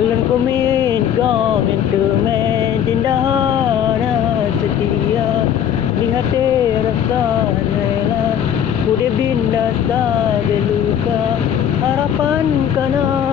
Lan ku kau mentemen tindana setia. Lihat rasa rela ku debinda sa beluka harapan kana